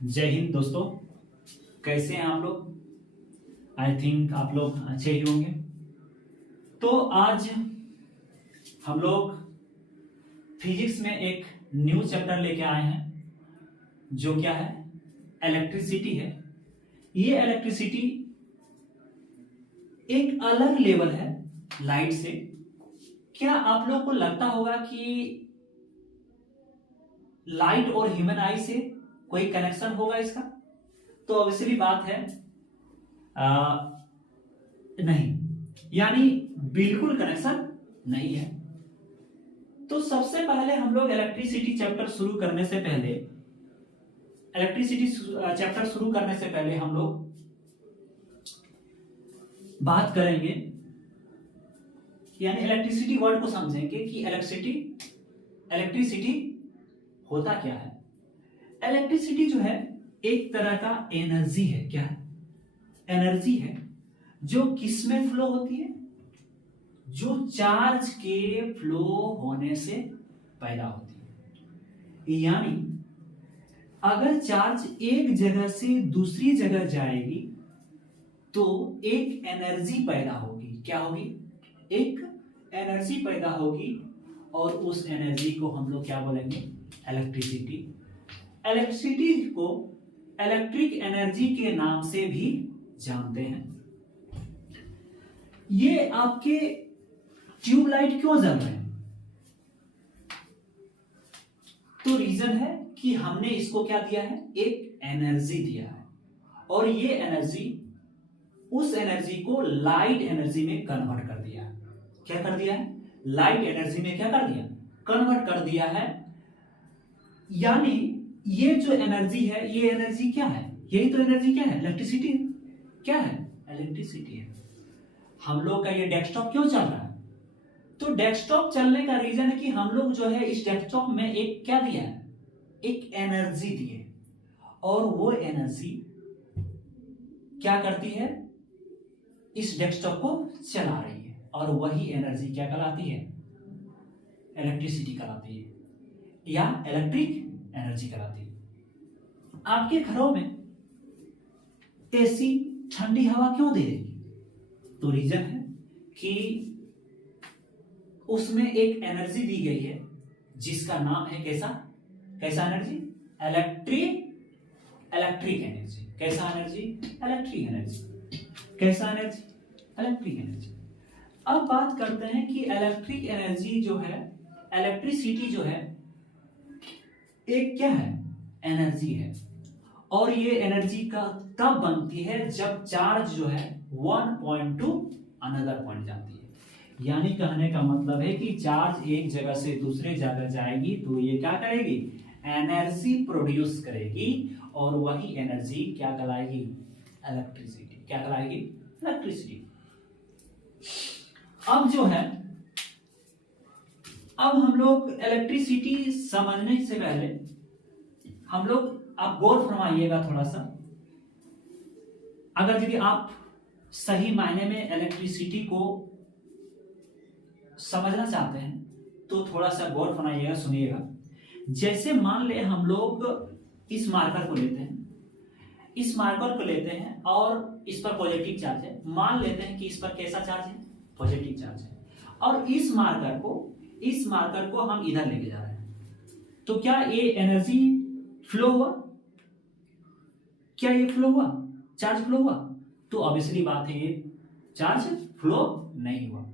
जय हिंद दोस्तों। कैसे हैं आप लोग? आई थिंक आप लोग अच्छे ही होंगे। तो आज हम लोग फिजिक्स में एक न्यू चैप्टर लेके आए हैं जो क्या है, इलेक्ट्रिसिटी है। ये इलेक्ट्रिसिटी एक अलग लेवल है लाइट से। क्या आप लोग को लगता होगा कि लाइट और ह्यूमन आई से कोई कनेक्शन होगा इसका? तो ऑब्वियसली बात है नहीं, यानी बिल्कुल कनेक्शन नहीं है। तो सबसे पहले हम लोग इलेक्ट्रिसिटी चैप्टर शुरू करने से पहले हम लोग बात करेंगे, यानी इलेक्ट्रिसिटी वर्ड को समझेंगे कि इलेक्ट्रिसिटी होता क्या है। इलेक्ट्रिसिटी जो है एक तरह का एनर्जी है। क्या है? एनर्जी है जो किस में फ्लो होती है? जो चार्ज के फ्लो होने से पैदा होती है। यानी अगर चार्ज एक जगह से दूसरी जगह जाएगी तो एक एनर्जी पैदा होगी। क्या होगी? एक एनर्जी पैदा होगी और उस एनर्जी को हम लोग क्या बोलेंगे? इलेक्ट्रिसिटी। इलेक्ट्रिसिटी को इलेक्ट्रिक एनर्जी के नाम से भी जानते हैं। ये आपके ट्यूबलाइट क्यों जल रहे हैं? तो रीजन है कि हमने इसको क्या दिया है? एक एनर्जी दिया है और ये एनर्जी उस एनर्जी को लाइट एनर्जी में कन्वर्ट कर दिया है। क्या कर दिया है? लाइट एनर्जी में क्या कर दिया? कन्वर्ट कर दिया है। यानी ये जो एनर्जी है, ये एनर्जी क्या है? यही तो एनर्जी क्या है? इलेक्ट्रिसिटी है। क्या है? इलेक्ट्रिसिटी है। हम लोग का ये डेस्कटॉप क्यों चल रहा है? तो डेस्कटॉप चलने का रीजन है कि हम लोग जो है इस डेस्कटॉप में एक क्या दिया है? एक एनर्जी दिए और वो एनर्जी क्या करती है? इस डेस्कटॉप को चला रही है और वही एनर्जी क्या कहलाती है? इलेक्ट्रिसिटी कहलाती है या इलेक्ट्रिक एनर्जी कहलाती है। आपके घरों में एसी ठंडी हवा क्यों दे देगी? तो रीजन है कि उसमें एक एनर्जी दी गई है जिसका नाम है कैसा एनर्जी? Electric energy. कैसा एनर्जी? Electric energy. कैसा एनर्जी? Electric energy. अब बात करते हैं कि इलेक्ट्रिक एनर्जी जो है, इलेक्ट्रिसिटी जो है एक क्या है? एनर्जी है। और ये एनर्जी का तब बनती है जब चार्ज जो है one point two another point जाती है। यानी कहने का मतलब है कि चार्ज एक जगह से दूसरे जगह जाएगी तो ये क्या करेगी? एनर्जी प्रोड्यूस करेगी और वही एनर्जी क्या कहलाएगी? इलेक्ट्रिसिटी। क्या कहलाएगी? इलेक्ट्रिसिटी। अब जो है, अब हम लोग इलेक्ट्रिसिटी समझने से पहले हम लोग, आप गौर फरमाइएगा थोड़ा सा। अगर यदि आप सही मायने में इलेक्ट्रिसिटी को समझना चाहते हैं तो थोड़ा सा गौर फरमाइएगा, सुनिएगा। जैसे मान ले हम लोग इस मार्कर को लेते हैं, और इस पर पॉजिटिव चार्ज है। मान लेते हैं कि इस पर कैसा चार्ज है? पॉजिटिव चार्ज है। और इस मार्कर को हम इधर लेके जा रहे हैं। तो क्या ये एनर्जी फ्लो हुआ? क्या ये फ्लो हुआ? चार्ज फ्लो हुआ? तो ऑब्वियसली बात है ये चार्ज फ्लो नहीं हुआ।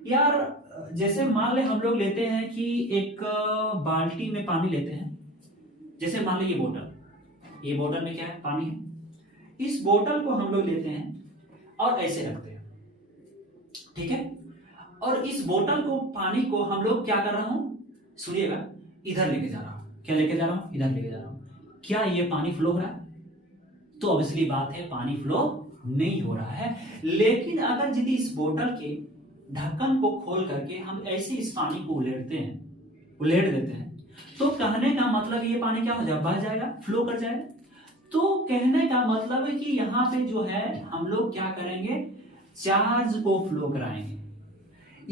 यार जैसे मान ले हम लोग लेते हैं कि एक बाल्टी में पानी लेते हैं। जैसे मान ले ये बोतल में क्या है? पानी है। इस बोतल को हम लोग लेते हैं और ऐसे रखते हैं, ठीक है? और इस बोतल को, पानी को हम लोग क्या कर रहा हूं? सुनिएगा, इधर लेके जा रहा हूं। क्या लेके जा रहा हूं? इधर लेके जा रहा हूं। क्या ये पानी फ्लो हो रहा है? तो ऑब्वियसली बात है पानी फ्लो नहीं हो रहा है। लेकिन अगर यदि इस बोतल के ढक्कन को खोल करके हम ऐसे इस पानी को उलेट देते हैं तो कहने का मतलब ये पानी क्या हो जाएगा? बह जाएगा, फ्लो कर जाएगा। तो कहने का मतलब है कि यहां पे जो है हम लोग क्या करेंगे? चार्ज को फ्लो कराएंगे।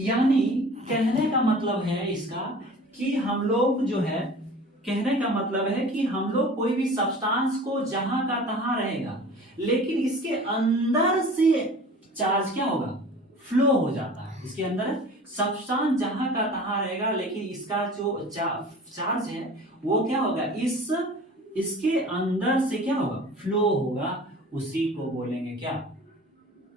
यानी कहने का मतलब है इसका कि हम लोग जो है कहने का मतलब है कि हम लोग कोई भी सब्सटेंस को जहां का तहां रहेगा, लेकिन इसके अंदर से चार्ज क्या होगा, फ्लो हो जाता है। इसके अंदर सब्सटेंस जहां का तहां रहेगा, लेकिन इसका जो चार्ज है वो क्या होगा, इसके अंदर से क्या होगा, फ्लो होगा। उसी को बोलेंगे क्या,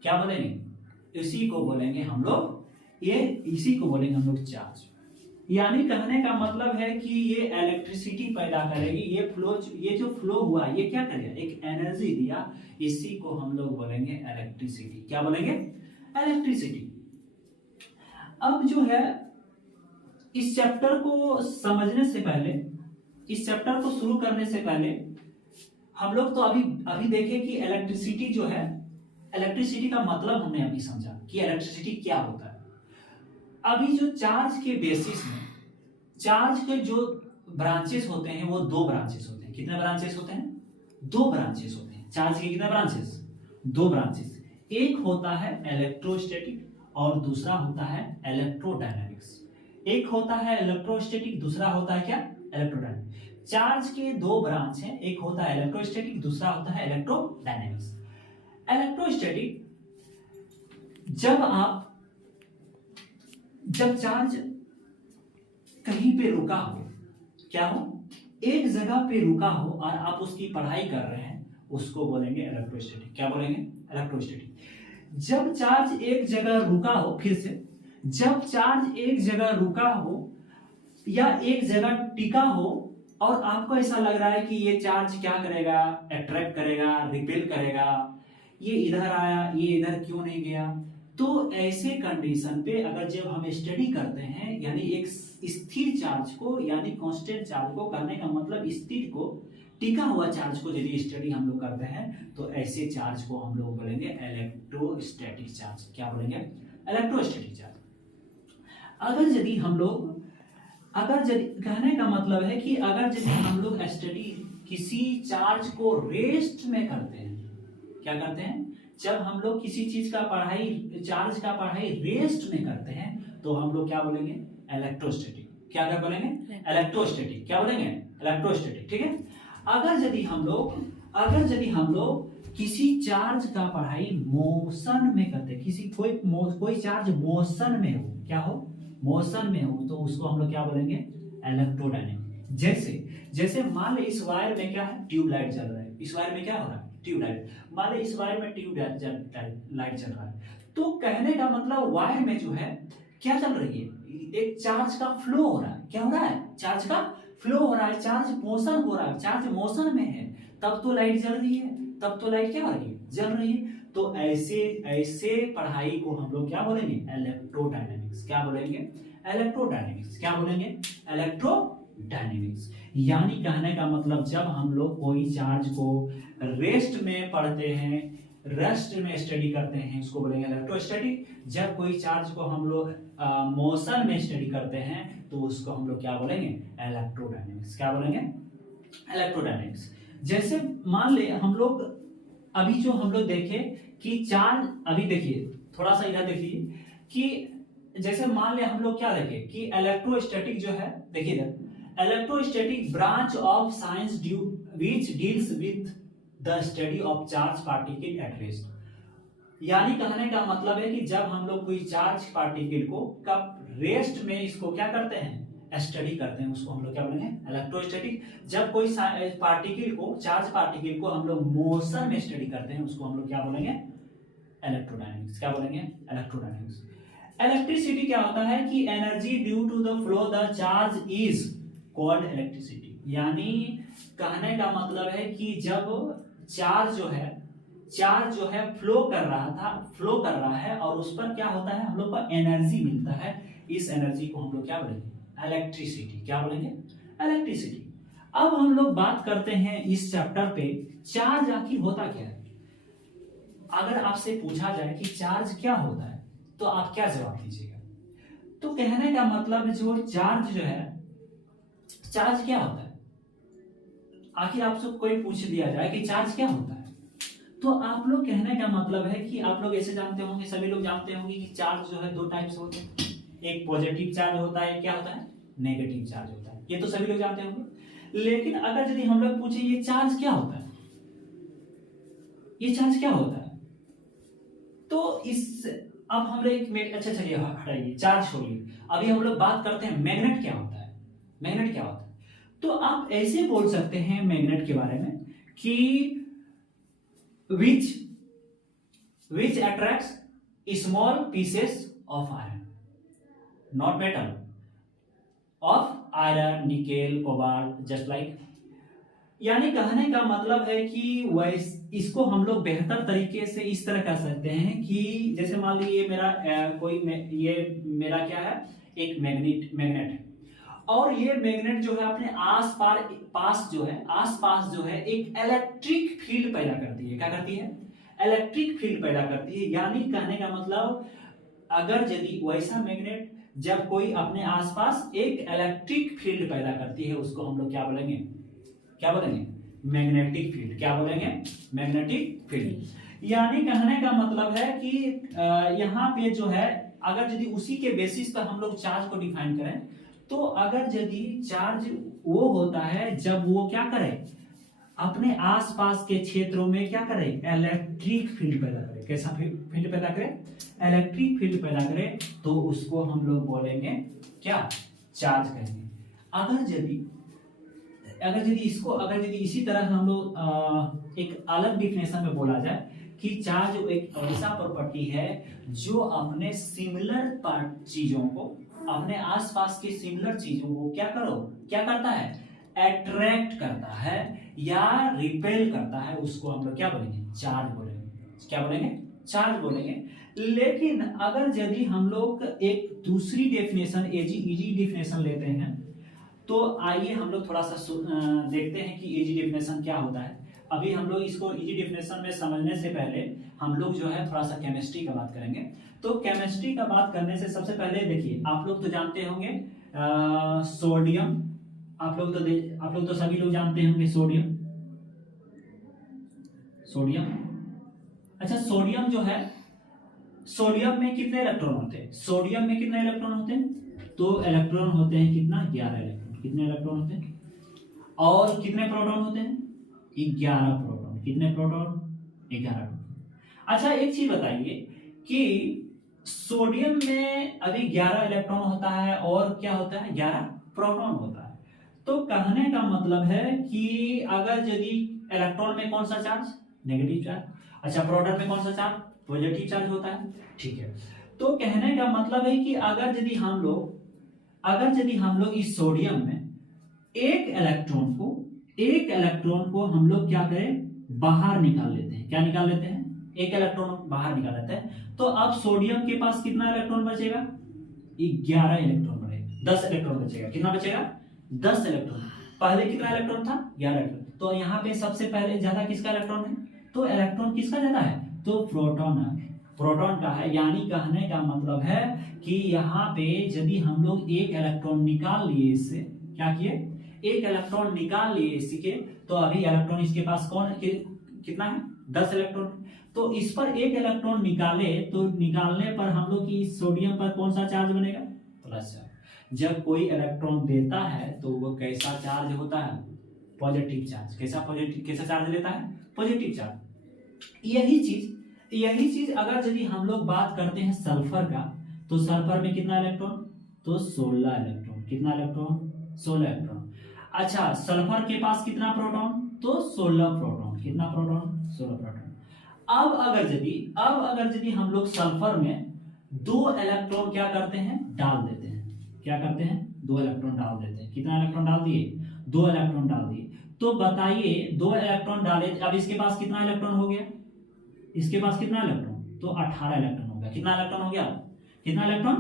क्या बोलेंगे, इसी को बोलेंगे हम लोग, इसी को बोलेंगे हम लोग चार्ज। यानी कहने का मतलब है कि ये इलेक्ट्रिसिटी पैदा करेगी, ये जो फ्लो हुआ ये क्या करेगा, एक एनर्जी दिया, इसी को हम लोग बोलेंगे इलेक्ट्रिसिटी। क्या बोलेंगे, इलेक्ट्रिसिटी। अब जो है इस चैप्टर को समझने से पहले, इस चैप्टर को शुरू करने से पहले हम लोग तो अभी देखें कि इलेक्ट्रिसिटी जो है, इलेक्ट्रिसिटी का मतलब हमने अभी समझा कि इलेक्ट्रिसिटी क्या होता है। अभी जो चार्ज के बेसिस में, चार्ज के जो ब्रांचेस होते हैं वो दो ब्रांचेस होते हैं। कितने ब्रांचेस होते हैं, दो ब्रांचेस होते हैं। चार्ज के कितने ब्रांचेस, दो ब्रांचेस। एक होता है इलेक्ट्रोस्टैटिक और दूसरा होता है इलेक्ट्रोडायनामिक्स। एक होता है इलेक्ट्रोस्टैटिक, दूसरा होता है क्या, इलेक्ट्रोडायनामिक्स। चार्ज के दो ब्रांच हैं, एक होता है इलेक्ट्रोस्टैटिक, दूसरा होता है इलेक्ट्रोडायनामिक्स। इलेक्ट्रोस्टैटिक, जब चार्ज कहीं पे रुका हो, क्या हो, एक जगह पे रुका हो और आप उसकी पढ़ाई कर रहे हैं, उसको बोलेंगे इलेक्ट्रोस्टैटिक। क्या बोलेंगे, इलेक्ट्रोस्टैटिक। जब चार्ज एक जगह रुका हो, फिर से, जब चार्ज एक जगह रुका हो या एक जगह टिका हो और आपको ऐसा लग रहा है कि ये चार्ज क्या करेगा, अट्रैक्ट करेगा, रिपेल करेगा, ये इधर आया, ये इधर क्यों नहीं गया, तो ऐसे कंडीशन पे अगर जब हम स्टडी करते हैं, यानी एक स्थिर चार्ज को, यानी कांस्टेंट चार्ज को, करने का मतलब स्थिर को, टिका हुआ चार्ज को यदि स्टडी हम लोग करते हैं, तो ऐसे चार्ज को हम लोग बोलेंगे इलेक्ट्रोस्टैटिक चार्ज। क्या बोलेंगे, इलेक्ट्रोस्टैटिक चार्ज। अगर यदि कहने का मतलब है कि अगर यदि हम लोग स्टडी किसी चार्ज को रेस्ट में करते हैं, क्या करते हैं, जब हम लोग किसी चीज का पढ़ाई, चार्ज का पढ़ाई रेस्ट में करते हैं, तो हम लोग क्या बोलेंगे, इलेक्ट्रोस्टैटिक। क्या बोलेंगे, इलेक्ट्रोस्टैटिक। क्या बोलेंगे, इलेक्ट्रोस्टैटिक। ठीक है। अगर यदि हम लोग किसी चार्ज का पढ़ाई मोशन में करते हैं, किसी कोई चार्ज मोशन में हो, क्या हो, मोशन में हो, तो उसको हम लोग क्या बोलेंगे, इलेक्ट्रोडायनेमिक। जैसे मान ले इस वायर में क्या है, ट्यूबलाइट जल रहा है। इस वायर में क्या हो रहा है, ट्यूबलाइट। मान ले इस वायर में ट्यूबलाइट चल रहा है, तो कहने का मतलब वायर में जो है क्या चल रही है, एक चार्ज का फ्लो हो रहा है। क्या हो रहा है, चार्ज का फ्लो हो रहा है, चार्ज मोशन हो रहा है, चार्ज मोशन में है, तब तो लाइट जल रही है, तब तो लाइट क्या हो रही है, जल रही है। तो ऐसे पढ़ाई को हम लोग क्या बोलेंगे, इलेक्ट्रोडायनेमिक्स। क्या बोलेंगे, इलेक्ट्रोडायनेमिक्स। क्या बोलेंगे, इलेक्ट्रोडायनेमिक्स। यानी कहने का मतलब जब हम लोग कोई चार्ज को रेस्ट में पढ़ते हैं, रेस्ट में स्टडी करते हैं, उसको बोलेंगे इलेक्ट्रोस्टैटिक। जब कोई चार्ज को हम लोग मोशन में स्टडी करते हैं, तो उसको हम लोग क्या बोलेंगे, इलेक्ट्रोडायनेमिक्स। क्या बोलेंगे, इलेक्ट्रोडायनेमिक्स। जैसे मान ले हम लोग अभी जो हम लोग देखे कि चार्ज, अभी देखिए थोड़ा सा इधर देखिए कि जैसे मान ले हम लोग क्या देखे कि इलेक्ट्रोस्टैटिक जो है, देखिए इधर, electrostatic branch of science which deals with the study of charge particle at rest. यानी कहने का मतलब है कि जब हम लोग कोई चार्ज पार्टिकल को कब रेस्ट में इसको क्या करते हैं, स्टडी करते हैं, उसको हम लोग क्या बोलेंगे, इलेक्ट्रोस्टैटिक। जब कोई पार्टिकल को, चार्ज पार्टिकल को हम लोग मोशन में स्टडी करते हैं, उसको हम लोग क्या बोलेंगे, इलेक्ट्रोडायनेमिक्स। क्या बोलेंगे, इलेक्ट्रोडायनेमिक्स। इलेक्ट्रिसिटी क्या होता है कि energy due to the flow the charge is called electricity. यानी कहने का मतलब है कि जब चार्ज जो है फ्लो कर रहा है और उस पर क्या होता है, हम लोग को एनर्जी मिलता है, इस एनर्जी को हम लोग क्या बोलेंगे, इलेक्ट्रिसिटी। क्या बोलेंगे, इलेक्ट्रिसिटी। अब हम लोग बात करते हैं इस चैप्टर पे, चार्ज आखिर होता क्या है। अगर आपसे पूछा जाए कि चार्ज क्या होता है, तो आप क्या जवाब दीजिएगा। तो कहने का मतलब जो चार्ज जो है, चार्ज क्या होता है। आखिर आपसे कोई पूछ दिया जाए कि चार्ज क्या होता है, तो आप लोग कहने का मतलब है कि आप लोग ऐसे जानते होंगे, सभी लोग जानते होंगे कि चार्ज जो है दो टाइप से होते हैं, एक पॉजिटिव चार्ज होता है, क्या होता है, नेगेटिव चार्ज होता है। ये तो सभी लोग जानते होंगे। लेकिन अगर यदि हम लोग पूछे ये चार्ज क्या होता है, ये चार्ज क्या होता है, तो इस अब हम लोग अच्छा चलिए हटाइए चार्ज छोड़िए, अभी हम लोग बात करते हैं मैग्नेट क्या होता है। मैग्नेट क्या होता है, तो आप ऐसे बोल सकते हैं मैग्नेट के बारे में कि which attracts small pieces of iron, not metal, of iron, nickel, cobalt, just like। यानी कहने का मतलब है कि इसको हम लोग बेहतर तरीके से इस तरह कह सकते हैं कि जैसे मान लीजिए मेरा ये मेरा क्या है, एक मैग्नेट है, और ये मैग्नेट जो है अपने आसपास जो है एक इलेक्ट्रिक फील्ड पैदा करती है। क्या करती है, इलेक्ट्रिक फील्ड पैदा करती है। यानी कहने का मतलब अगर यदि वैसा मैग्नेट जब कोई अपने आसपास एक इलेक्ट्रिक फील्ड पैदा करती है, उसको हम लोग क्या बोलेंगे, मैग्नेटिक फील्ड। क्या बोलेंगे, मैग्नेटिक फील्ड। यानी कहने का मतलब है कि यहाँ पे जो है अगर यदि उसी के बेसिस पर हम लोग चार्ज को डिफाइन करें, तो अगर यदि चार्ज वो होता है जब वो क्या करे, अपने आसपास के क्षेत्रों में क्या करे, इलेक्ट्रिक फील्ड पैदा करे। कैसा फील्ड पैदा करे, इलेक्ट्रिक फील्ड पैदा करे, तो उसको हम लोग बोलेंगे क्या, चार्ज कहेंगे। अगर यदि इसी तरह हम लोग एक अलग डिफिनेशन में बोला जाए कि चार्ज एक ऐसा प्रॉपर्टी है जो अपने सिमिलर चीजों को, अपने आसपास की सिमिलर चीजों को क्या करता है, अट्रैक्ट करता है या रिपेल करता है, उसको हम लोग क्या बोलेंगे, चार्ज बोलेंगे। क्या बोलेंगे, चार्ज बोलेंगे। लेकिन अगर यदि हम लोग एक दूसरी डेफिनेशन, इजी डेफिनेशन लेते हैं, तो आइए हम लोग थोड़ा सा देखते हैं कि इजी डेफिनेशन क्या होता है। अभी हम लोग इसको इजी डेफिनेशन में समझने से पहले हम लोग जो है थोड़ा सा केमिस्ट्री का बात करेंगे। तो केमिस्ट्री का बात करने से सबसे पहले देखिए, आप लोग तो जानते होंगे सोडियम, आप लोग तो सभी लोग जानते होंगे सोडियम। अच्छा, सोडियम जो है, सोडियम में कितने इलेक्ट्रॉन होते हैं, सोडियम में कितने इलेक्ट्रॉन होते हैं, तो इलेक्ट्रॉन होते हैं कितना, 11 इलेक्ट्रॉन। कितने इलेक्ट्रॉन होते हैं, और कितने प्रोटॉन होते हैं, 11 प्रोटॉन। कितने प्रोटॉन, 11 प्रोटॉन। अच्छा, एक चीज बताइए कि सोडियम में अभी 11 इलेक्ट्रॉन होता है और क्या होता है, 11 प्रोटॉन होता है। तो कहने का मतलब है कि अगर यदि इलेक्ट्रॉन में कौन सा चार्ज, नेगेटिव चार्ज, अच्छा प्रोटॉन में कौन सा चार्ज, पॉजिटिव चार्ज होता है। ठीक है, तो कहने का मतलब है कि अगर यदि हम लोग इस सोडियम में एक इलेक्ट्रॉन को हम लोग क्या करें, बाहर निकाल लेते हैं। क्या निकाल लेते हैं, एक इलेक्ट्रॉन बाहर निकाल लेते हैं, तो अब सोडियम के पास कितना इलेक्ट्रॉन बचेगा, 11 इलेक्ट्रॉन बचेगा, 10 इलेक्ट्रॉन बचेगा। कितना बचेगा, 10 इलेक्ट्रॉन। पहले कितना इलेक्ट्रॉन था, 11 इलेक्ट्रॉन। तो यहाँ पे सबसे पहले ज्यादा किसका इलेक्ट्रॉन है, तो इलेक्ट्रॉन किसका ज्यादा है, तो प्रोटॉन का है। यानी कहने का मतलब है कि यहाँ पे यदि हम लोग एक इलेक्ट्रॉन निकाल लिए इससे, क्या किए, एक इलेक्ट्रॉन निकाल लिए इसके, तो अभी इलेक्ट्रॉन इसके पास कितना है, 10 इलेक्ट्रॉन। तो इस पर एक इलेक्ट्रॉन निकाले, तो निकालने पर हम लोग की सोडियम पर कौन सा चार्ज बनेगा, प्लस चार्ज। जब कोई इलेक्ट्रॉन देता है तो वो कैसा चार्ज होता है, पॉजिटिव चार्ज। कैसा चार्ज लेता है, पॉजिटिव चार्ज। यही चीज अगर यदि हम लोग बात करते हैं सल्फर का, तो सल्फर में कितना इलेक्ट्रॉन, तो 16 इलेक्ट्रॉन। कितना इलेक्ट्रॉन, 16 इलेक्ट्रॉन। अच्छा, सल्फर के पास कितना प्रोटॉन, तो 16 प्रोटॉन। कितना प्रोटॉन, 16 प्रोटॉन। अब अगर यदि हम लोग सल्फर में 2 इलेक्ट्रॉन क्या करते हैं, डाल देते हैं। क्या करते हैं, 2 इलेक्ट्रॉन डाल देते हैं। कितना इलेक्ट्रॉन डाल दिए, 2 इलेक्ट्रॉन डाल दिए। तो बताइए 2 इलेक्ट्रॉन डाले, अब इसके पास कितना इलेक्ट्रॉन हो गया, इसके पास कितना इलेक्ट्रॉन, तो 18 इलेक्ट्रॉन हो गया। कितना इलेक्ट्रॉन हो गया, कितना इलेक्ट्रॉन,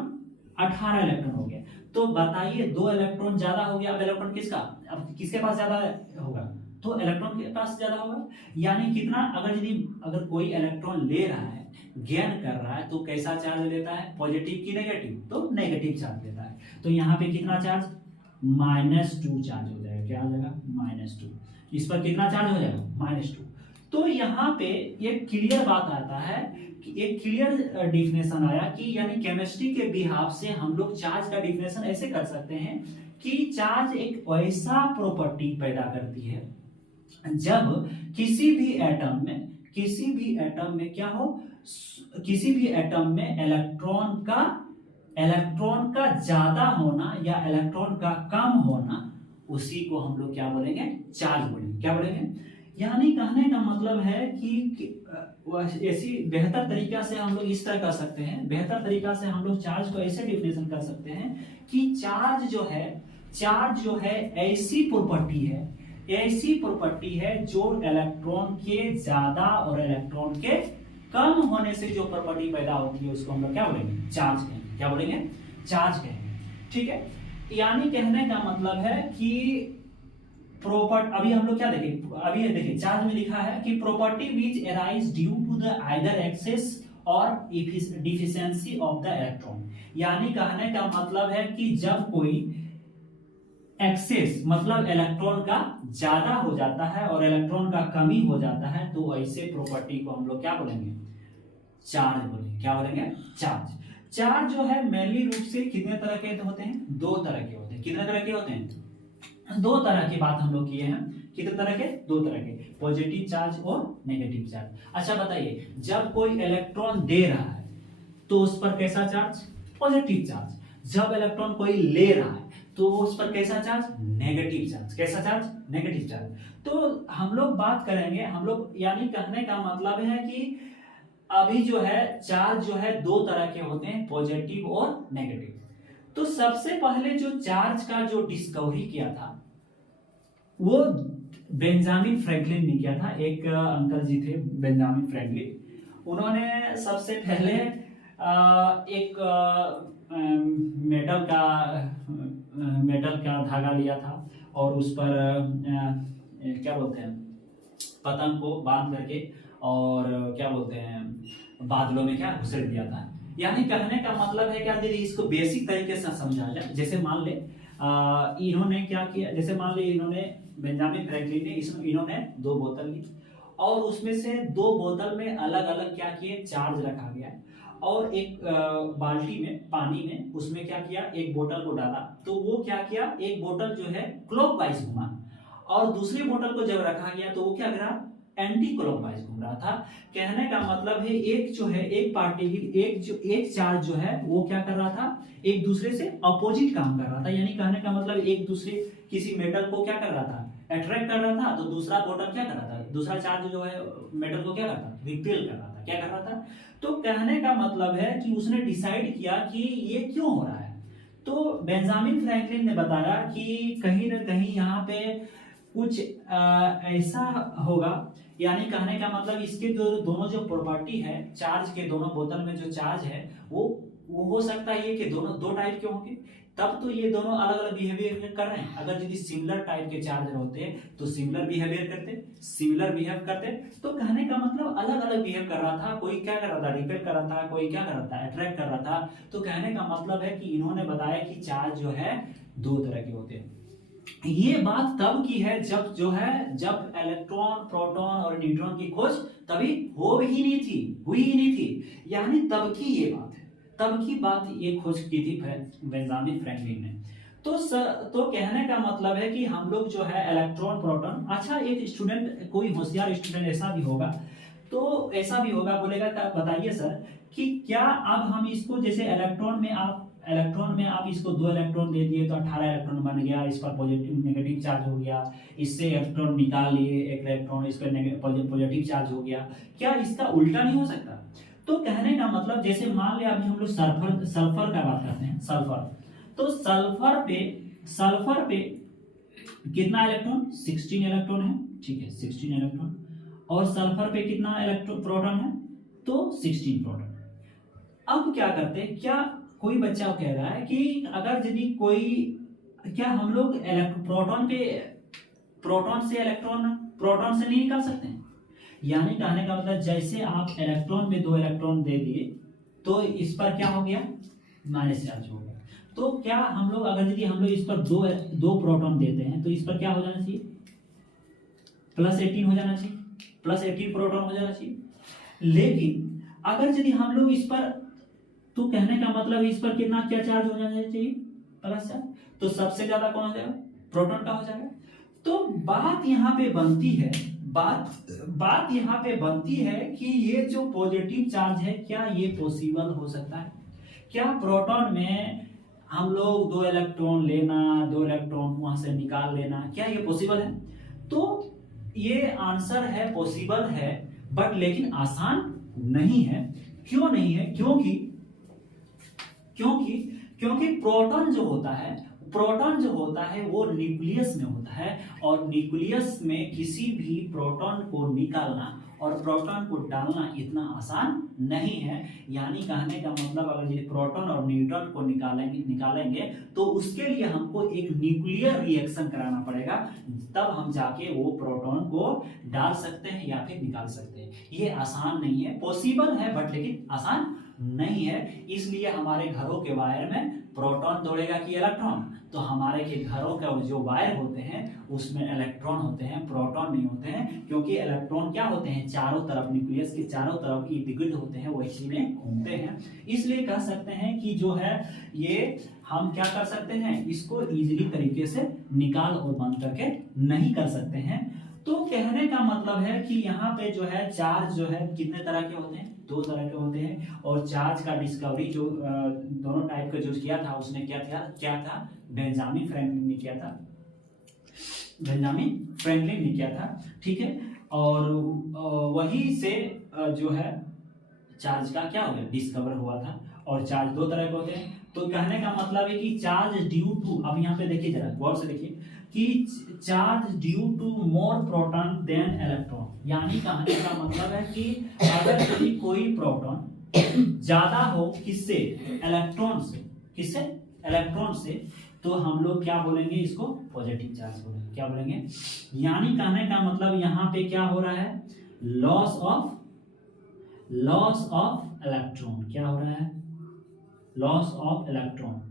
18 इलेक्ट्रॉन हो गया। तो बताइए 2 इलेक्ट्रॉन ज्यादा हो गया। अब इलेक्ट्रॉन किसका, अब किसके पास ज्यादा होगा, तो इलेक्ट्रॉन के पास ज्यादा होगा। यानी कितना, अगर कोई इलेक्ट्रॉन ले रहा है, गेन कर रहा है, तो कैसा चार्ज लेता है, पॉजिटिव की नेगेटिव, तो नेगेटिव चार्ज लेता है। तो यहाँ पे कितना चार्ज, -2 चार्ज हो जाएगा। क्या हो जाएगा, -2। इस पर कितना चार्ज हो जाएगा, -2। तो यहाँ पे एक क्लियर बात आता है कि एक क्लियर डिफिनेशन आया कि यानी केमिस्ट्री के बिहाफ से हम लोग चार्ज का डिफिनेशन ऐसे कर सकते हैं कि चार्ज एक ऐसा प्रॉपर्टी पैदा करती है जब किसी भी एटम में क्या हो, किसी भी एटम में इलेक्ट्रॉन का ज्यादा होना या इलेक्ट्रॉन का कम होना, उसी को हम लोग क्या बोलेंगे, चार्ज बोलेंगे। क्या बोलेंगे? यानी कहने का मतलब है कि ऐसी बेहतर तरीका से हम लोग इस तरह कर सकते हैं, बेहतर तरीका से हम लोग चार्ज को ऐसे डिफिनेशन कर सकते हैं कि चार्ज जो है ऐसी प्रॉपर्टी है जो इलेक्ट्रॉन के ज्यादा और इलेक्ट्रॉन के कम होने से जो प्रॉपर्टी पैदा होती है उसको हम लोग क्या बोलेंगे, चार्ज कहेंगे। क्या बोलेंगे? चार्ज कहेंगे। ठीक है, यानी कहने का मतलब है कि अभी हम लोग क्या देखें, अभी ये देखिए चार्ज में लिखा है कि property which arise due to the either excess और डिफिशिएंसी ऑफ द इलेक्ट्रॉन। यानी कहने का मतलब है कि जब कोई एक्सेस मतलब इलेक्ट्रॉन का ज्यादा हो जाता है और इलेक्ट्रॉन का कमी हो जाता है, तो ऐसे प्रॉपर्टी को हम लोग क्या बोलेंगे, चार्ज बोलेंगे। क्या बोलेंगे? चार्ज जो है मेनली रूप से कितने तरह के होते हैं, दो तरह के होते हैं। कितने तरह के होते हैं? दो तरह की बात हम लोग किए हैं। कितने तरह के? दो तरह के, पॉजिटिव चार्ज और नेगेटिव चार्ज। अच्छा बताइए, जब कोई इलेक्ट्रॉन दे रहा है तो उस पर कैसा चार्ज? Positive charge. जब इलेक्ट्रॉन कोई ले रहा है तो उस पर कैसा चार्ज? Negative charge. कैसा चार्ज? Negative charge. तो हम लोग बात करेंगे, हम लोग यानी कहने का मतलब है कि अभी जो है चार्ज जो है दो तरह के होते हैं, पॉजिटिव और नेगेटिव। तो सबसे पहले जो चार्ज का जो डिस्कवरी किया था वो बेंजामिन फ्रैंकलिन ने किया था। एक अंकल जी थे बेंजामिन फ्रैंकलिन, उन्होंने सबसे पहले एक मेटल का धागा लिया था और उस पर क्या बोलते हैं, पतंग को बांध करके और क्या बोलते हैं बादलों में क्या घुसेड़ दिया था। यानी कहने का मतलब है क्या, यदि इसको बेसिक तरीके से समझा जाए, जैसे मान ले इन्होंने क्या किया, जैसे मान ले इन्होंने बेंजामिन फ्रैंकलिन ने इन्होंने दो बोतल ली और उसमें से दो बोतल में अलग अलग क्या किए, चार्ज रखा गया और एक बाल्टी में पानी में उसमें क्या किया, एक बोतल को डाला तो वो क्या किया, एक बोतल जो है क्लॉकवाइज घुमा और दूसरी बोतल को जब रखा गया तो वो क्या करा, एंटी क्लॉकवाइज घूम रहा था। कहने का मतलब है एक जो है एक पार्टिकल एक चार्ज जो है वो क्या कर रहा था, एक दूसरे से अपोजिट काम कर रहा था। यानी कहने का मतलब एक दूसरे किसी मेटल को क्या कर रहा था, अट्रैक्ट कर रहा था, तो दूसरा बोतल क्या कर रहा था, दूसरा चार्ज जो है मेटल को क्या करता, रिपेल कर रहा था। क्या कर रहा था? तो कहने का मतलब है कि उसने डिसाइड किया कि ये क्यों हो रहा है। तो बेंजामिन फ्रैंकलिन ने बताया कि कहीं ना कहीं यहाँ पे कुछ ऐसा होगा, यानी कहने का मतलब इसके जो दोनों जो प्रॉपर्टी है चार्ज के, दोनों बोतल में जो चार्ज है वो हो सकता है कि दोनों दो टाइप के होंगे, तब तो ये दोनों अलग अलग बिहेवियर कर रहे हैं। अगर यदि सिमिलर टाइप के चार्ज होते तो सिमिलर बिहेवियर करते, सिमिलर बिहेव करते। तो कहने का मतलब अलग अलग बिहेव कर रहा था, कोई क्या कर रहा था, रिपेल कर रहा था, कोई क्या कर रहा था, अट्रैक्ट कर रहा था। तो कहने का मतलब है कि इन्होंने बताया कि चार्ज जो है दो तरह के होते हैं। ये बात तब की है जब इलेक्ट्रॉन, प्रोटॉन और न्यूट्रॉन की खोज तभी हुई ही नहीं थी। यानी तब की ये बात है, तब की बात ये खोज की थी बेंजामिन फ्रैंकलिन ने। तो कहने का मतलब है कि हम लोग जो है इलेक्ट्रॉन, प्रोटॉन। अच्छा, एक स्टूडेंट, कोई होशियार स्टूडेंट ऐसा भी होगा बोलेगा बताइए सर कि क्या अब हम इसको जैसे इलेक्ट्रॉन में आप इसको दो इलेक्ट्रॉन दे दिए तो 18 इलेक्ट्रॉन बन गया, इस पर पॉजिटिव नेगेटिव चार्ज हो गया, इससे इलेक्ट्रॉन निकाल लिए एक इलेक्ट्रॉन, इस पर पॉजिटिव चार्ज हो गया, क्या इसका उल्टा नहीं हो सकता? तो कहने का मतलब जैसे मान लिया अभी हम लोग सल्फर का बात करते हैं, सल्फर। तो सल्फर पे कितना इलेक्ट्रॉन, 16 इलेक्ट्रॉन है, ठीक है 16 इलेक्ट्रॉन। और सल्फर पे कितना इलेक्ट्रॉन, प्रोटॉन है, तो 16 प्रोटॉन। अब क्या करते हैं, क्या कोई बच्चा कह रहा है कि अगर यदि कोई, क्या हम लोग प्रोटॉन से इलेक्ट्रॉन प्रोटॉन से नहीं निकाल सकते हैं? यानी कहने का मतलब जैसे आप इलेक्ट्रॉन में दो इलेक्ट्रॉन दे दिए तो इस पर क्या हो गया, माइनस चार्ज हो गया। तो क्या हम लोग अगर यदि हम लोग इस पर दो प्रोटॉन देते हैं तो इस पर क्या हो जाना चाहिए, +18 हो जाना चाहिए, +18 प्रोटॉन हो जाना चाहिए। लेकिन अगर यदि हम लोग इस पर, तो कहने का मतलब इस पर कितना क्या चार्ज हो जाना चाहिए, प्लस चार्ज, तो सबसे ज्यादा कौन हो जाएगा, प्रोटॉन का हो जाएगा। तो बात यहाँ पे बनती है, बात यहाँ पे बनती है कि ये जो पॉजिटिव चार्ज है क्या ये पॉसिबल हो सकता है, क्या प्रोटॉन में हम लोग 2 इलेक्ट्रॉन लेना, 2 इलेक्ट्रॉन वहां से निकाल लेना, क्या ये पॉसिबल है? तो ये आंसर है पॉसिबल है, बट लेकिन आसान नहीं है। क्यों नहीं है? क्योंकि प्रोटॉन जो होता है वो न्यूक्लियस में होता है, और न्यूक्लियस में किसी भी प्रोटॉन को निकालना और प्रोटॉन को डालना इतना आसान नहीं है। यानी कहने का मतलब अगर ये प्रोटॉन और न्यूट्रॉन को निकालेंगे तो उसके लिए हमको एक न्यूक्लियर रिएक्शन कराना पड़ेगा, तब हम जाके वो प्रोटॉन को डाल सकते हैं या फिर निकाल सकते हैं। ये आसान नहीं है, पॉसिबल है बट लेकिन आसान नहीं है। इसलिए हमारे घरों के वायर में प्रोटॉन दौड़ेगा कि इलेक्ट्रॉन, तो हमारे के घरों का जो वायर होते हैं उसमें इलेक्ट्रॉन होते हैं, प्रोटॉन नहीं होते हैं, क्योंकि इलेक्ट्रॉन क्या होते हैं, चारों तरफ न्यूक्लियस के चारों तरफ इर्द गिर्द होते हैं, वो इसी में घूमते हैं। इसलिए कह सकते हैं कि जो है ये हम क्या कर सकते हैं, इसको इजीली तरीके से निकाल और बंद करके नहीं कर सकते हैं। तो कहने का मतलब है कि यहाँ पे जो है चार्ज जो है कितने तरह के होते हैं, 2 तरह के होते हैं। और चार्ज का डिस्कवरी जो दोनों टाइप का जो किया था उसने क्या था बेंजामिन फ्रैंकलिन ने किया था, ठीक है। और वही से जो है चार्ज का क्या हो गया, डिस्कवर हुआ था। और चार्ज 2 तरह के होते हैं। तो कहने का मतलब है कि चार्ज ड्यू टू, अब यहाँ पे देखिए जरा गौर से देखिए कि charge due to more proton than electron, यानी कहने का मतलब है कि अगर कोई प्रोटॉन ज्यादा हो किससे, इलेक्ट्रॉन से, किससे, इलेक्ट्रॉन से, तो हम लोग क्या बोलेंगे, इसको पॉजिटिव चार्ज बोलेंगे। क्या बोलेंगे, यानी कहने का मतलब यहाँ पे क्या हो रहा है, लॉस ऑफ इलेक्ट्रॉन, क्या हो रहा है, लॉस ऑफ इलेक्ट्रॉन।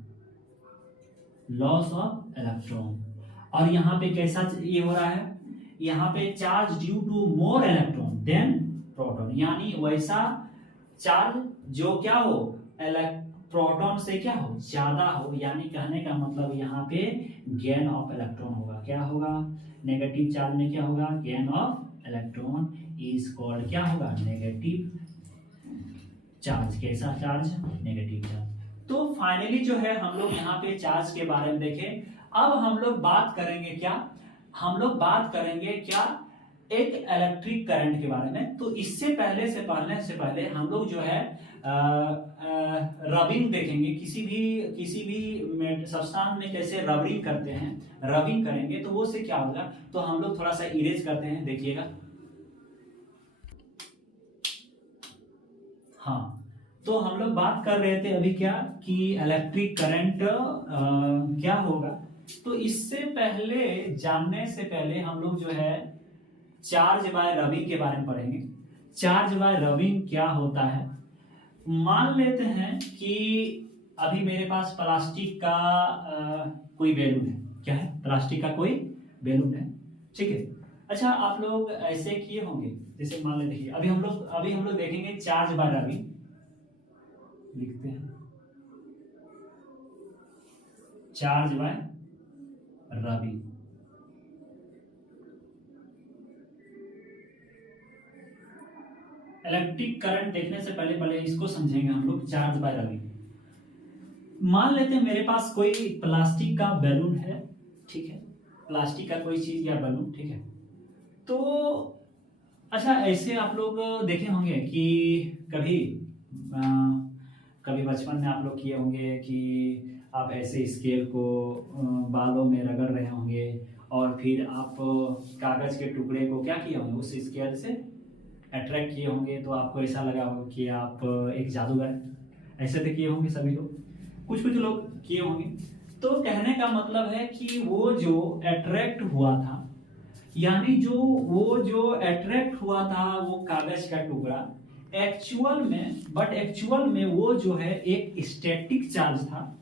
और यहाँ पे कैसा ये हो रहा है, यहाँ पे charge due to more electron than proton, यानी वैसा चार्ज जो क्या हो, प्रोटॉन से क्या हो, ज्यादा हो। यानी कहने का मतलब यहाँ पे गेन ऑफ इलेक्ट्रॉन होगा। क्या होगा, नेगेटिव चार्ज में क्या होगा, gain of electron is called क्या होगा, नेगेटिव चार्ज। कैसा चार्ज, नेगेटिव चार्ज। तो फाइनली जो है हम लोग यहाँ पे चार्ज के बारे में देखें। अब हम लोग बात करेंगे क्या, एक इलेक्ट्रिक करंट के बारे में। तो इससे पहले हम लोग जो है रबिंग देखेंगे, किसी भी सब्सटेंस में कैसे रबिंग करते हैं, रबिंग करेंगे तो वो से क्या होगा। तो हम लोग थोड़ा सा इरेज करते हैं, देखिएगा। हाँ, तो हम लोग बात कर रहे थे अभी क्या कि इलेक्ट्रिक करंट क्या होगा। तो इससे पहले, जानने से पहले हम लोग जो है चार्ज बाय रबिंग के बारे में पढ़ेंगे। चार्ज बाय रबिंग क्या होता है, मान लेते हैं कि अभी मेरे पास प्लास्टिक का कोई बैलून है, क्या है, प्लास्टिक का कोई बैलून है, ठीक है। अच्छा, आप लोग ऐसे किए होंगे, जैसे मान लेते हैं अभी हम लोग देखेंगे चार्ज बाय रबिंग, लिखते हैं charge by rubbing. Electric current देखने से पहले इसको समझेंगे हम लोग, चार्ज बाय रबिंग। मान लेते हैं मेरे पास कोई प्लास्टिक का बैलून है, ठीक है, प्लास्टिक का कोई चीज या बैलून, ठीक है। तो अच्छा, ऐसे आप लोग देखे होंगे कि कभी बचपन में आप लोग किए होंगे कि आप ऐसे स्केल को बालों में रगड़ रहे होंगे और फिर आप कागज के टुकड़े को क्या किए होंगे, उस स्केल से अट्रैक्ट किए होंगे, तो आपको ऐसा लगा होगा कि आप एक जादूगर, ऐसे तो किए होंगे सभी लोग, कुछ लोग किए होंगे। तो कहने का मतलब है कि वो जो अट्रैक्ट हुआ था, यानी वो जो अट्रैक्ट हुआ था वो कागज का टुकड़ा, एक्चुअल में वो जो है एक स्टैटिक चार्ज था,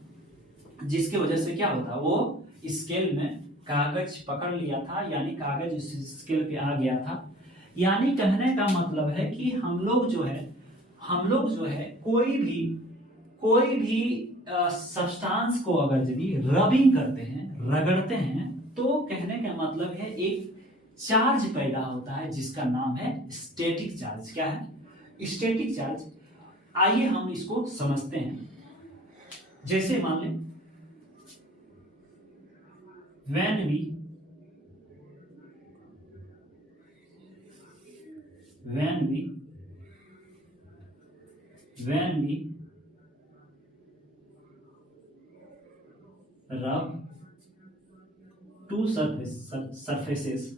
जिसके वजह से क्या होता, वो स्केल में कागज पकड़ लिया था, यानी कागज उस स्केल पे आ गया था। यानी कहने का मतलब है कि हम लोग जो है कोई भी सब्सटेंस को अगर यदि रबिंग करते हैं, रगड़ते हैं, तो कहने का मतलब है एक चार्ज पैदा होता है जिसका नाम है स्टैटिक चार्ज। क्या है? Static charge. आइए हम इसको समझते हैं। जैसे मान लें when we rub two surfaces,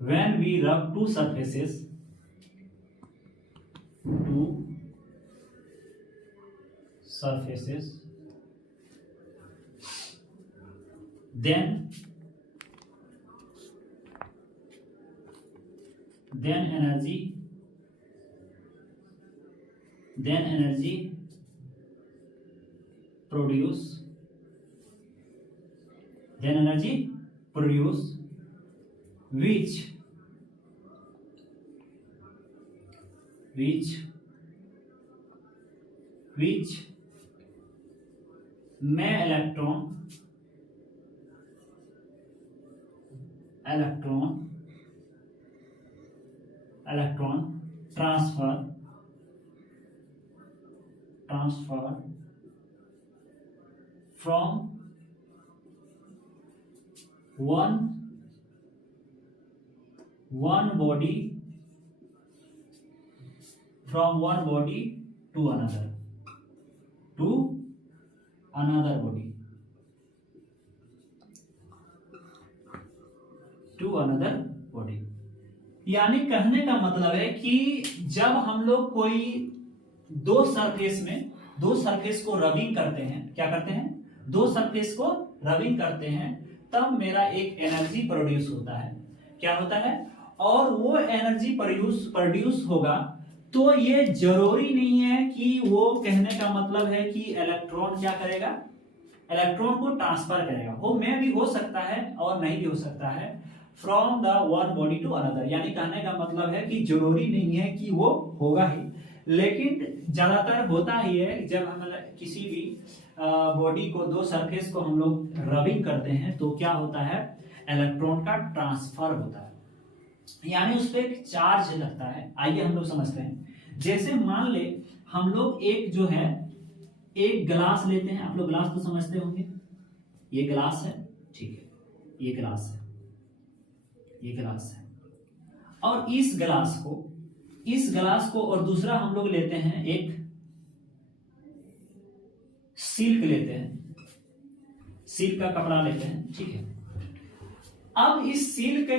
when we rub two surfaces, then energy produce which may electron transfer from one body to another body। यानी कहने का मतलब है कि जब हम लोग कोई दो सरफेस को रबिंग करते हैं, क्या करते हैं? दो सरफेस को रबिंग करते हैं, तब मेरा एक एनर्जी प्रोड्यूस होता है। क्या होता है? और वो एनर्जी प्रोड्यूस होगा, तो ये जरूरी नहीं है कि वो, कहने का मतलब है कि इलेक्ट्रॉन क्या करेगा? इलेक्ट्रॉन को ट्रांसफर करेगा। वो में भी हो सकता है और नहीं भी हो सकता है, from the one body to another. यानी कहने का मतलब है कि जरूरी नहीं है कि वो होगा ही, लेकिन ज्यादातर होता ही है। जब हम किसी भी बॉडी को, दो सरफेस को हम लोग रबिंग करते हैं, तो क्या होता है? इलेक्ट्रॉन का ट्रांसफर होता है, यानी उस पर एक चार्ज लगता है। आइए हम लोग समझते हैं। जैसे मान ले हम लोग एक गिलास लेते हैं। आप लोग गिलास तो समझते होंगे, ये गिलास है, ठीक है, ये गिलास है, और इस गिलास को और दूसरा हम लोग लेते हैं, एक सिल्क लेते हैं, सिल्क का कपड़ा लेते हैं, ठीक है। अब इस सिल्क के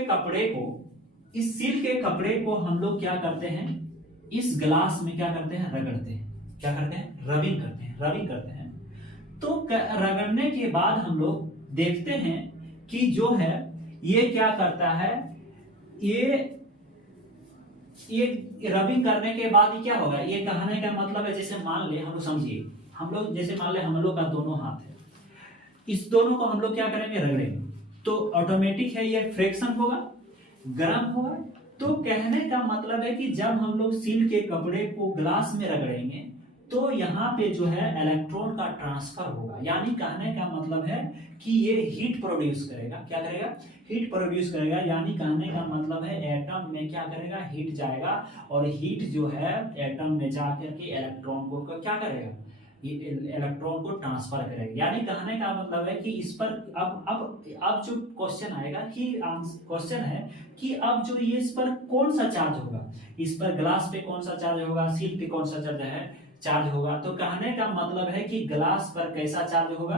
कपड़े को हम लोग क्या करते हैं? इस गिलास में क्या करते हैं? रगड़ते हैं। क्या करते हैं? रबिंग करते हैं। तो रगड़ने के बाद हम लोग देखते हैं कि जो है ये क्या करता है, ये रबिंग करने के बाद ये क्या होगा? ये कहने का मतलब है, जैसे मान ले हम लोग, समझिए, जैसे मान ले हम लोग का दोनों हाथ है, इस दोनों को हम लोग क्या करेंगे? रगड़ेंगे, तो ऑटोमेटिक है ये फ्रिक्शन होगा, गर्म होगा। तो कहने का मतलब है कि जब हम लोग सिल्क के कपड़े को ग्लास में रगड़ेंगे, तो यहाँ पे जो है इलेक्ट्रॉन का ट्रांसफर होगा। यानी कहने का मतलब है कि ये हीट प्रोड्यूस करेगा। क्या करेगा? हीट प्रोड्यूस करेगा। यानी कहने का मतलब है एटम में क्या करेगा? हीट जाएगा, और हीट जो है एटम में जाकर के इलेक्ट्रॉन को क्या करेगा? ये इलेक्ट्रॉन को ट्रांसफर करेगा। यानी कहने का मतलब है कि इस पर अब जो क्वेश्चन आएगा कि क्वेश्चन है कि अब जो ये इस पर कौन सा चार्ज होगा? इस पर ग्लास पे कौन सा चार्ज होगा? सिल्क पे कौन सा चार्ज होगा? तो कहने का मतलब है कि ग्लास पर कैसा चार्ज होगा?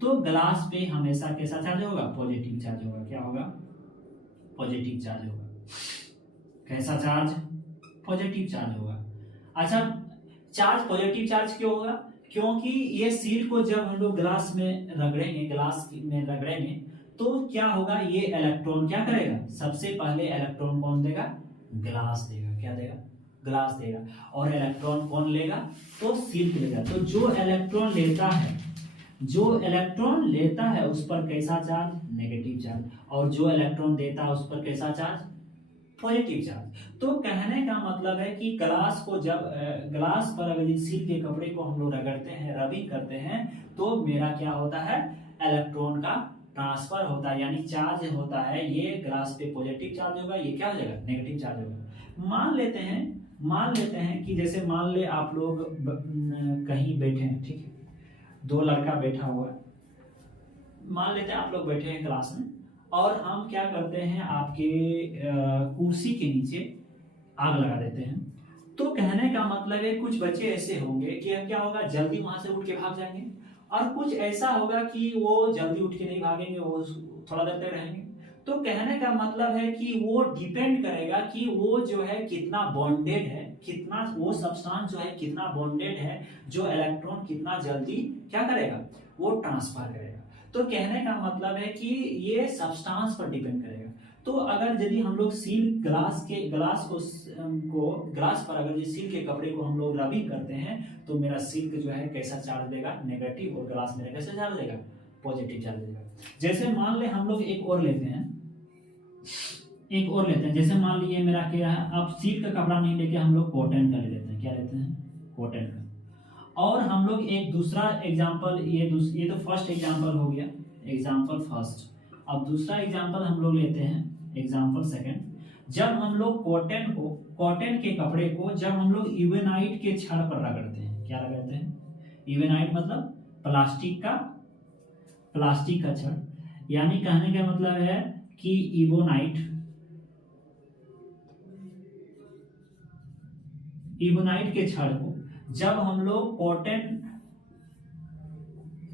तो ग्लास पे हमेशा कैसा चार्ज होगा? पॉजिटिव चार्ज होगा। क्या होगा? पॉजिटिव चार्ज होगा। कैसा चार्ज? पॉजिटिव चार्ज होगा। अच्छा, चार्ज पॉजिटिव चार्ज क्यों होगा? क्योंकि ये सील को जब हम लोग ग्लास में रगड़ेंगे तो क्या होगा? ये इलेक्ट्रॉन क्या करेगा? सबसे पहले इलेक्ट्रॉन कौन देगा? ग्लास देगा। क्या देगा? ग्लास देगा। और इलेक्ट्रॉन कौन लेगा? तो सिल्क लेगा। तो जो इलेक्ट्रॉन लेता है उस पर कैसा चार्ज? Negative charge. और जो इलेक्ट्रॉन देता है उस पर कैसा चार्ज? Positive charge. तो कहने का मतलब है कि ग्लास को जब ग्लास पर अगर सील के कपड़े को हम लोग रगड़ते हैं, रबिंग करते हैं, तो मेरा क्या होता है, इलेक्ट्रॉन का ट्रांसफर होता है, यानी चार्ज होता है, ये ग्लास पे पॉजिटिव चार्ज होगा, ये क्या हो जाएगा, नेगेटिव चार्ज होगा। मान लेते हैं कि जैसे मान ले आप लोग कहीं बैठे हैं, ठीक है, दो लड़का बैठा हुआ है, मान लेते हैं आप लोग बैठे हैं क्लास में, और हम क्या करते हैं, आपके कुर्सी के नीचे आग लगा देते हैं। तो कहने का मतलब है कुछ बच्चे ऐसे होंगे कि क्या होगा, जल्दी वहां से उठ के भाग जाएंगे, और कुछ ऐसा होगा कि वो जल्दी उठ के नहीं भागेंगे, वो थोड़ा देर तक रहेंगे। तो कहने का मतलब है कि वो डिपेंड करेगा कि वो जो है कितना बॉन्डेड है, कितना वो सब्सटेंस जो है कितना बॉन्डेड है, जो इलेक्ट्रॉन कितना जल्दी क्या करेगा, वो ट्रांसफर करेगा। तो कहने का मतलब है कि ये सब्सटेंस पर डिपेंड करेगा। तो अगर यदि हम लोग सील ग्लास पर अगर ये सील के कपड़े को हम लोग रबिंग करते हैं, तो मेरा सिल्क जो है कैसा चार्ज देगा, नेगेटिव, और ग्लास मेरा कैसा चार्ज देगा, पॉजिटिव चार्ज देगा। जैसे मान ले हम लोग एक और लेते हैं, जैसे मान लीजिए मेरा क्या है, अब सील का कपड़ा नहीं लेके हम लोग कॉटन का ले लेते हैं, क्या लेते हैं, कॉटन का। और हम लोग एक दूसरा एग्जांपल, ये तो फर्स्ट एग्जांपल हो गया, एग्जांपल फर्स्ट। अब दूसरा एग्जांपल हम लोग लेते हैं, एग्जांपल सेकंड। जब हम लोग कॉटन के कपड़े को जब हम लोग इवेनाइट के छड़ पर रगड़ते हैं, क्या रगड़ते हैं, इवेनाइट मतलब प्लास्टिक का छड़, यानी कहने का मतलब है कि इवोनाइट के छड़ को जब हम लोग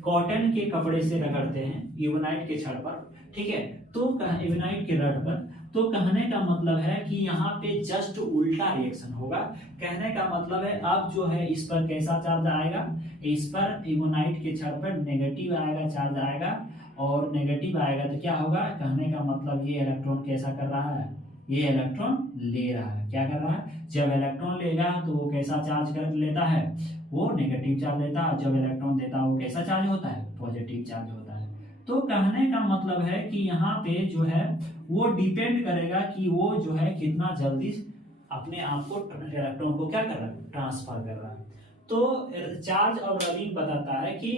कॉटन के कपड़े से रगड़ते हैं, इवोनाइट के छड़ पर, ठीक है, तो इवोनाइट के रड पर, तो कहने का मतलब है कि यहाँ पे जस्ट उल्टा रिएक्शन होगा। कहने का मतलब है अब जो है इस पर कैसा चार्ज आएगा, इस पर इवोनाइट के छड़ पर नेगेटिव आएगा, चार्ज आएगा, और नेगेटिव आएगा तो क्या होगा, कहने का मतलब ये इलेक्ट्रॉन कैसा कर रहा है, ये इलेक्ट्रॉन ले रहा है, क्या कर रहा है, जब इलेक्ट्रॉन लेगा तो वो कैसा चार्ज कर लेता है, वो नेगेटिव चार्ज लेता है, जब इलेक्ट्रॉन देता है वो कैसा चार्ज होता है, पॉजिटिव चार्ज होता है। तो कहने का मतलब है कि यहाँ पे जो है वो डिपेंड करेगा कि वो जो है कितना जल्दी अपने आप को इलेक्ट्रॉन को क्या कर रहा है, ट्रांसफर कर रहा है। तो चार्ज और रबिंग बताता है कि,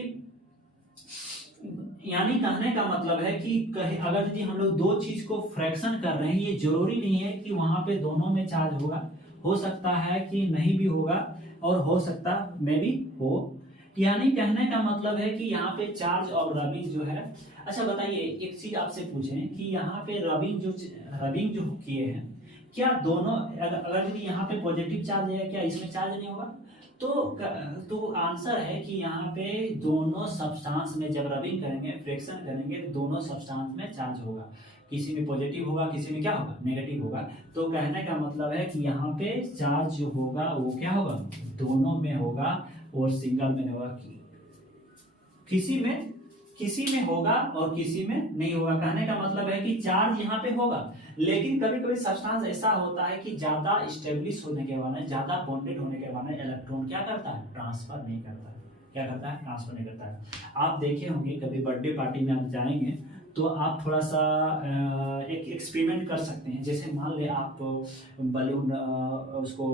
यानी कहने का मतलब है कि अगर यदि हम लोग दो चीज को फ्रैक्शन कर रहे हैं, ये जरूरी नहीं है कि वहां पे दोनों में चार्ज होगा, हो सकता है कि नहीं भी होगा, और हो सकता में भी हो। यानी कहने का मतलब है कि यहाँ पे चार्ज और रबिंग जो है, अच्छा बताइए एक चीज आपसे पूछें कि यहाँ पे रबिंग जो किए हैं, क्या दोनों अगर यदि यहाँ पे पॉजिटिव चार्ज है, क्या इसमें चार्ज नहीं होगा? तो आंसर है कि यहाँ पे दोनों सब्सटेंस में जब रबिंग करेंगे, फ्रिक्शन करेंगे, तो दोनों सब्सटेंस में चार्ज होगा, किसी में पॉजिटिव होगा, किसी में क्या होगा, नेगेटिव होगा। तो कहने का मतलब है कि यहाँ पे चार्ज जो होगा वो क्या होगा, दोनों में होगा, और सिंगल में होगा, किसी में होगा और किसी में नहीं होगा। कहने का मतलब है कि चार्ज यहाँ पे होगा, लेकिन कभी कभी सब्सटेंस ऐसा होता है कि ज्यादा स्टेब्लिश होने के बाद, ज्यादा बॉन्डेड होने के बाद इलेक्ट्रॉन क्या करता है, ट्रांसफर नहीं करता है। क्या करता है, ट्रांसफर नहीं करता है। आप देखे होंगे कभी बर्थडे पार्टी में आप जाएंगे तो आप थोड़ा सा एक एक्सपेरिमेंट कर सकते हैं। जैसे मान ले आप बलून उसको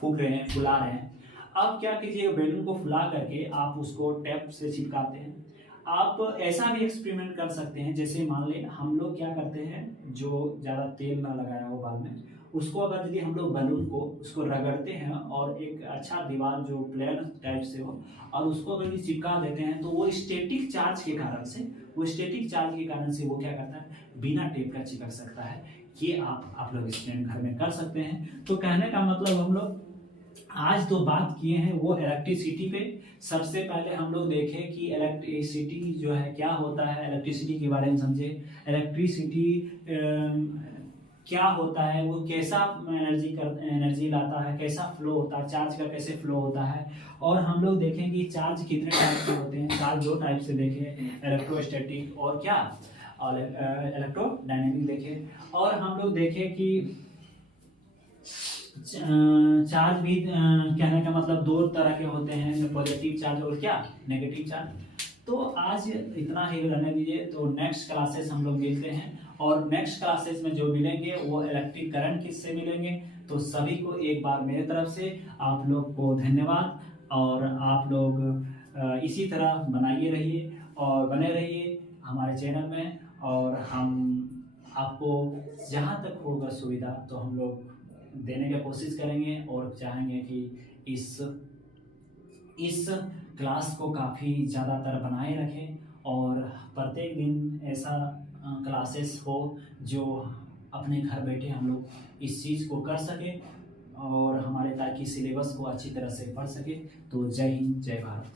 फूक रहे हैं, फुला रहे हैं। आप क्या कीजिए, बैलून को फुला करके आप उसको टेप से चिपकाते हैं। आप ऐसा भी एक्सपेरिमेंट कर सकते हैं, जैसे मान ले हम लोग क्या करते हैं, जो ज़्यादा तेल ना लगाया हो बाद में, उसको अगर यदि हम लोग बलून को उसको रगड़ते हैं और एक अच्छा दीवार जो प्लेन टाइप से हो, और उसको अगर चिपका देते हैं, तो वो स्टैटिक चार्ज के कारण से वो क्या करता है, बिना टेप का चिपक सकता है। ये आप लोग एक्सपेरिमेंट घर में कर सकते हैं। तो कहने का मतलब हम लोग आज तो बात किए हैं वो इलेक्ट्रिसिटी पे। सबसे पहले हम लोग देखें कि इलेक्ट्रिसिटी जो है क्या होता है, इलेक्ट्रिसिटी के बारे में समझे। इलेक्ट्रिसिटी क्या होता है, वो कैसा एनर्जी लाता है, कैसा फ्लो होता है, चार्ज का कैसे फ्लो होता है। और हम लोग देखें कि चार्ज कितने टाइप के होते हैं। चार्ज दो टाइप से देखें, इलेक्ट्रोस्टैटिक और क्या, और इलेक्ट्रोडायनेमिक देखें। और हम लोग देखें कि चार्ज भी कहने का मतलब दो तरह के होते हैं, पॉजिटिव चार्ज और क्या, नेगेटिव चार्ज। तो आज इतना ही रहने दीजिए, तो नेक्स्ट क्लासेस हम लोग मिलते हैं और नेक्स्ट क्लासेस में जो मिलेंगे वो इलेक्ट्रिक करंट किससे मिलेंगे। तो सभी को एक बार मेरे तरफ से आप लोग को धन्यवाद, और आप लोग इसी तरह बनाइए रहिए और बने रहिए हमारे चैनल में, और हम आपको जहाँ तक होगा सुविधा तो हम लोग देने की कोशिश करेंगे, और चाहेंगे कि इस क्लास को काफ़ी ज़्यादातर बनाए रखें, और प्रत्येक दिन ऐसा क्लासेस हो जो अपने घर बैठे हम लोग इस चीज़ को कर सकें, और हमारे ताकि सिलेबस को अच्छी तरह से पढ़ सके। तो जय हिंद, जय भारत।